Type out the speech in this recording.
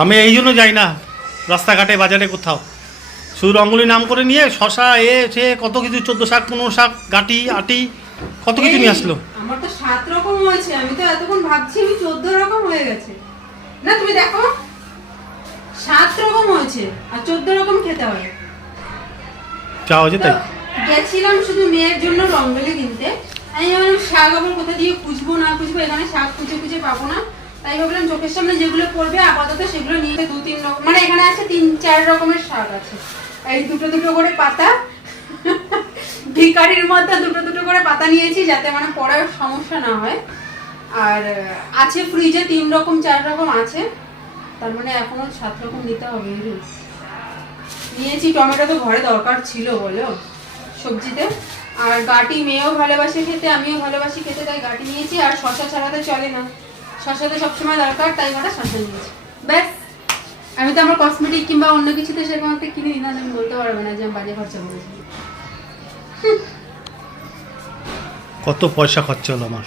আমি এই জন্য যাই না রাস্তাঘাটে বাজারে কোথাও, শুধু রঙ্গলি নাম করে নিয়ে শশা সে কত কিছু 14 শাক 15 শাক গাটি আটি কত কিছু নিয়ে আসলো। আমার তো 7 রকম হয়েছে, আমি তো এতক্ষণ ভাবছি আমি 14 রকম হয়ে গেছে। না তুমি দেখো 7 রকম হয়েছে আর 14 রকম খেতে হয়। যা হয়েছে তাই। গেছিলাম শুধু মেয়ের জন্য রঙ্গলি কিনতে। আমি ভাবলাম শাক আবার কোথা দিয়ে খুঁজবো না খুঁজবো, এখানে শাক খুঁজে খুঁজে পাবো না, তাই ভাবলাম চোখের সামনে যেগুলো পড়বে আপাতত সেগুলো নিয়ে 2-3 রকম, মানে এখানে আছে 3-4 রকমের শাক আছে। এই দুটো দুটো করে পাতা, ভিকারির মধ্যে দুটো দুটো করে পাতা নিয়েছি যাতে মানে পড়ার সমস্যা না হয়। আর আছে ফ্রিজে 3 রকম 4 রকম আছে, তার মানে এখনো 7 রকম নিতে হবে। নিয়েছি। টমেটো তো ঘরে দরকার ছিল বলো সবজিতে। আর গাটি মেয়েও ভালোবাসে খেতে, আমিও ভালোবাসি খেতে, তাই গাটি নিয়েছি। আর শশা ছাড়া তো চলে না, শশাতে সবসময় দরকার, তাই কটা শশা নিয়েছি ব্যাস। আমি তো আমার কসমেটিক কিংবা অন্য কিছুতে সেরকম একটা কিনে নিই না, আমি বলতে পারবো না যে আমি বাজে খরচা করেছি। কত পয়সা খরচা হলো আমার।